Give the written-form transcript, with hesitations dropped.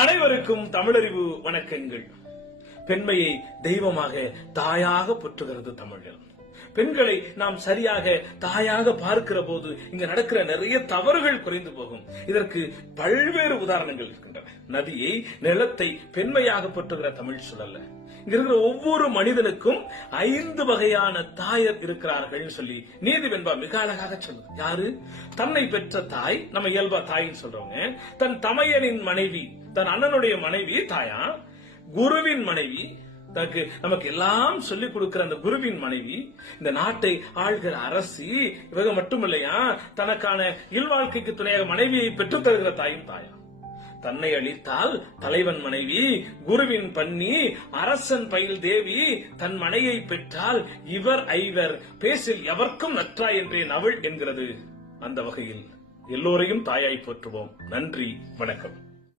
அனைவருக்கும் தமிழறிவு வணக்கங்கள். பெண்மையை தெய்வமாக தாயாக போற்றுகிறது தமிழர். பெண்களை நாம் சரியாக தாயாக பார்க்கிற போது இங்க நடக்கிற நிறைய தவறுகள் குறைந்து போகும். இதற்கு பல்வேறு உதாரணங்கள் இருக்கின்றன. நதியை, நிலத்தை பெண்மையாக போற்றுகிற தமிழ் சொல்லல. இங்க இருக்கிற ஒவ்வொரு மனிதனுக்கும் 5 வகையான தாயர் இருக்கிறார்கள் சொல்லி நீதிவெண்பா மிக அழகாக சொல்லுது. யாரு? தன்னை பெற்ற தாய், நம்ம இயல்பா தாயின்னு சொல்றவங்க. தன் தமையனின் மனைவி, தன் அண்ணனுடைய மனைவி தாயா. குருவின் மனைவி, நமக்கு எல்லாம் சொல்லிக் கொடுக்கிற அந்த குருவின் மனைவி. இந்த நாட்டை ஆள்கிற அரசி, இவங்க மட்டுமில்லையா, தனக்கான இல்வாழ்க்கைக்கு துணையாக மனைவியை பெற்றுத் தருகிற தாயும் தாயா. தன்னை அளித்தால் தலைவன் மனைவி, குருவின் பன்னி, அரசன் பயில் தேவி, தன் மனையை பெற்றால் இவர் ஐவர் பேசில் எவர்க்கும் நற்றாய் என்றேன் அவள் என்கிறது. அந்த வகையில் எல்லோரையும் தாயாய் போற்றுவோம். நன்றி, வணக்கம்.